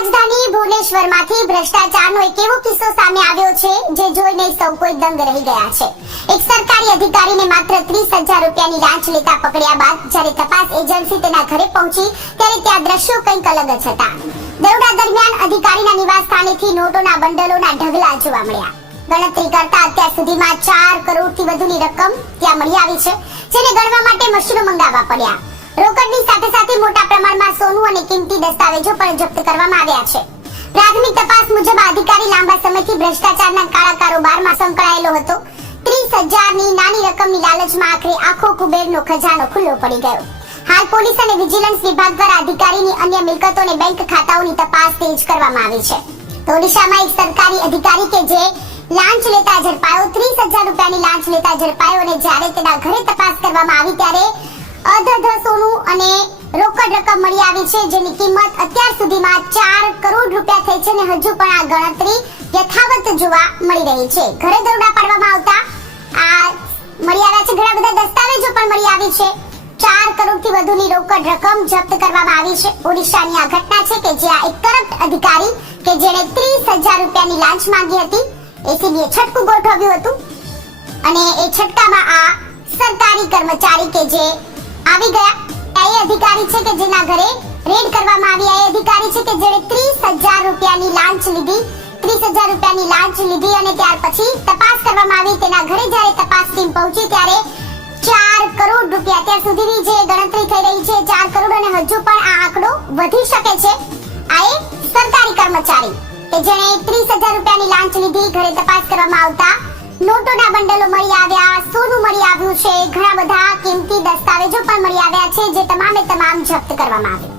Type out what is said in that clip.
રાજધાની ભુવનેશ્વરમાંથી ભ્રષ્ટાચારનો એક એવો કિસ્સો સામે આવ્યો છે જે જોઈને સૌ કોઈ દંગ રહી ગયા છે। એક સરકારી અધિકારીને માત્ર 30,000 રૂપિયાની લાંચ લેતા પકડ્યા બાદ જ્યારે તપાસ એજન્સી તેના ઘરે પહોંચી ત્યારે ત્યાં દ્રશ્યો કંઈક અલગ જ હતા। દરોડા દરમિયાન અધિકારીના નિવાસ સ્થાનેથી નોટોના બંડલોના ઢગલા જોવા મળ્યા। ગણતરી કરતા અત્યાર સુધીમાં 4 કરોડથી વધુની રકમ ત્યાં મળી આવી છે, જેને ગણવા માટે મશીનો મંગાવવા પડ્યા। રોકડની સાથે સાથે મોટા પ્રમાણમાં સોનું અને કિંમતી દસ્તાવેજો પણ જપ્ત કરવામાં આવ્યા છે। પ્રાથમિક તપાસ મુજબ આ અધિકારી લાંબા સમયથી ભ્રષ્ટાચારના કાળા કારોબારમાં સંકળાયેલો હતો। 30,000ની નાની રકમની લાલચમાં આખરે આખો કુબેરનો ખજાનો ખુલ્લો પડી ગયો। હાલ પોલીસ અને વિજિલન્સ વિભાગ દ્વારા અધિકારીની અન્ય મિલકતો અને બેંક ખાતાઓની તપાસ તેજ કરવામાં આવી છે। તો ઓડિશામાં એક સરકારી અધિકારી કે જે લાંચ લેતા ઝડપાયો, 30,000 રૂપિયાની લાંચ લેતા ઝડપાયો અને જ્યારે તેના ઘરે તપાસ કરવામાં આવી ત્યારે અધધ સોનું અને રોકડ રકમ મળી આવી છે, જેની કિંમત અત્યાર સુધીમાં 4 કરોડ રૂપિયા થઈ છે અને હજુ પણ આ ગણતરી યથાવત જોવા મળી રહી છે। ઘરે દરોડા પાડવામાં આવતા આ મળી આવ્યા છે, ઘણા બધા દસ્તાવેજો પણ મળી આવી છે। 4 કરોડથી વધુની રોકડ રકમ જપ્ત કરવામાં આવી છે। ઓડિશાની આ ઘટના છે કે જ્યાં એક કરપ્ટ અધિકારી કે જેણે 30,000 રૂપિયાની લાંચ માંગી હતી, એસીબીએ છટકું ગોઠવ્યું હતું અને એ છટકામાં આ સરકારી કર્મચારી કે જે આવી ગયા, એ અધિકારી છે કે જેના ઘરે રેડ કરવામાં આવી, એ અધિકારી છે કે જેણે 30,000 રૂપિયાની લાંચ લીધી, 30,000 રૂપિયાની લાંચ લીધી અને ત્યાર પછી તપાસ કરવામાં આવી। તેના ઘરે જ્યારે તપાસ ટીમ પહોંચી ત્યારે 4 કરોડ રૂપિયા અત્યાર સુધીની જે ગણતરી થઈ રહી છે 4 કરોડ અને હજુ પણ આ આંકડો વધી શકે છે। આ એક સરકારી કર્મચારી કે જેણે 30,000 રૂપિયાની લાંચ લીધી, ઘરે તપાસ કરવામાં આવતા નોટોના બંડલો મળી આવ્યા, સોનું મળી આવ્યું છે, ઘણા બધા કિંમતી દસ્તાવેજો પણ મળી આવ્યા છે, જે તમામે તમામ જપ્ત કરવામાં આવ્યા।